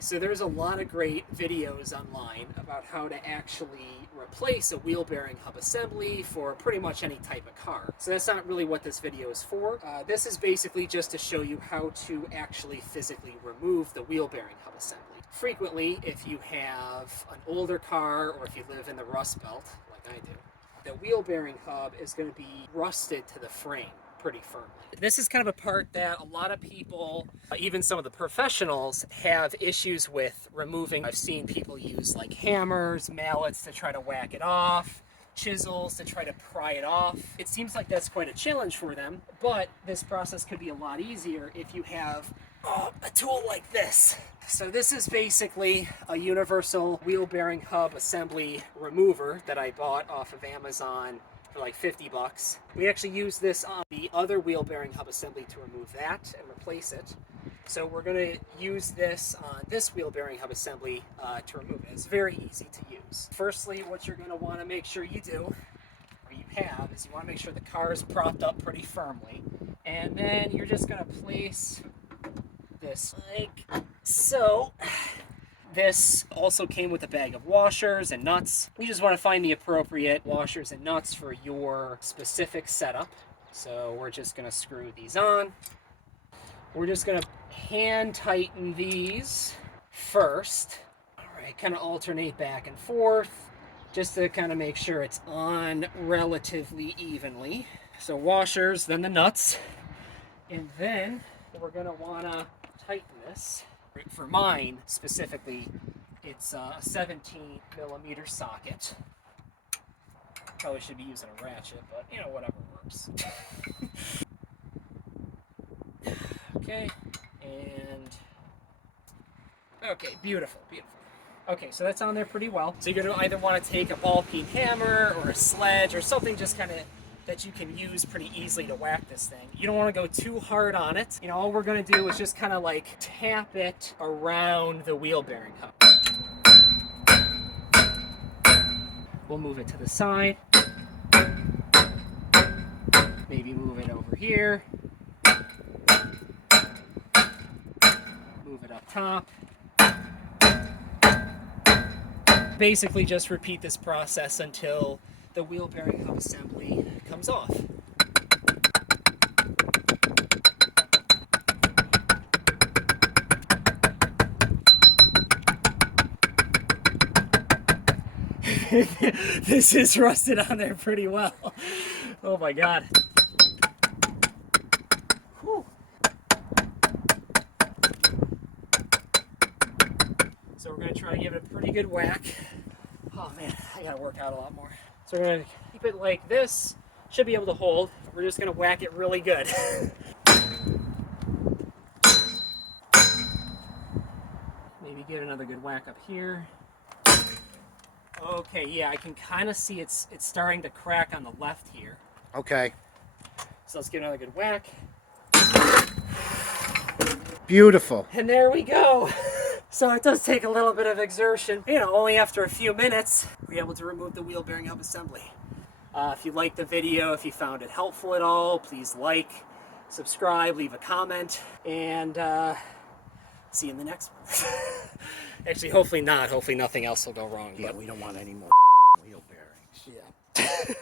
So there's a lot of great videos online about how to actually replace a wheel bearing hub assembly for pretty much any type of car. So that's not really what this video is for. This is basically just to show you how to actually physically remove the wheel bearing hub assembly. Frequently, if you have an older car or if you live in the Rust Belt, like I do, the wheel bearing hub is going to be rusted to the frame pretty firmly. This is kind of a part that a lot of people, even some of the professionals, have issues with removing. I've seen people use like hammers, mallets to try to whack it off, chisels to try to pry it off. It seems like that's quite a challenge for them, but this process could be a lot easier if you have a tool like this. So this is basically a universal wheel bearing hub assembly remover that I bought off of Amazon for like 50 bucks. We actually use this on the other wheel bearing hub assembly to remove that and replace it. So we're going to use this on this wheel bearing hub assembly to remove it. It's very easy to use. Firstly, what you're going to want to make sure you do, or you have, is you want to make sure the car is propped up pretty firmly. And then you're just going to place this like so. This also came with a bag of washers and nuts. You just want to find the appropriate washers and nuts for your specific setup. So we're just going to screw these on. We're just going to hand tighten these first. All right, kind of alternate back and forth just to kind of make sure it's on relatively evenly. So washers, then the nuts. And then we're going to want to tighten this. For mine specifically, it's a 17 millimeter socket. Probably should be using a ratchet, but you know, whatever works. Okay, and okay, beautiful, beautiful. Okay, so that's on there pretty well. So you're gonna either want to take a ball peen hammer or a sledge or something just kind of that you can use pretty easily to whack this thing. You don't want to go too hard on it. You know, all we're going to do is just kind of like tap it around the wheel bearing hub. We'll move it to the side. Maybe move it over here. Move it up top. Basically just repeat this process until the wheel bearing hub assembly comes off. This is rusted on there pretty well. Oh my God. Whew. So we're going to try to give it a pretty good whack. Oh man, I got to work out a lot more. So we're going to keep it like this. Should be able to hold. We're just going to whack it really good. Maybe give another good whack up here. Okay, yeah, I can kind of see it's starting to crack on the left here. Okay. So let's give another good whack. Beautiful. And there we go. So it does take a little bit of exertion. You know, only after a few minutes, we're able to remove the wheel bearing hub assembly. If you liked the video, if you found it helpful at all, please like, subscribe, leave a comment, and see you in the next one. Actually, hopefully not. Hopefully nothing else will go wrong. Yeah, but we don't want any more wheel bearings. yeah.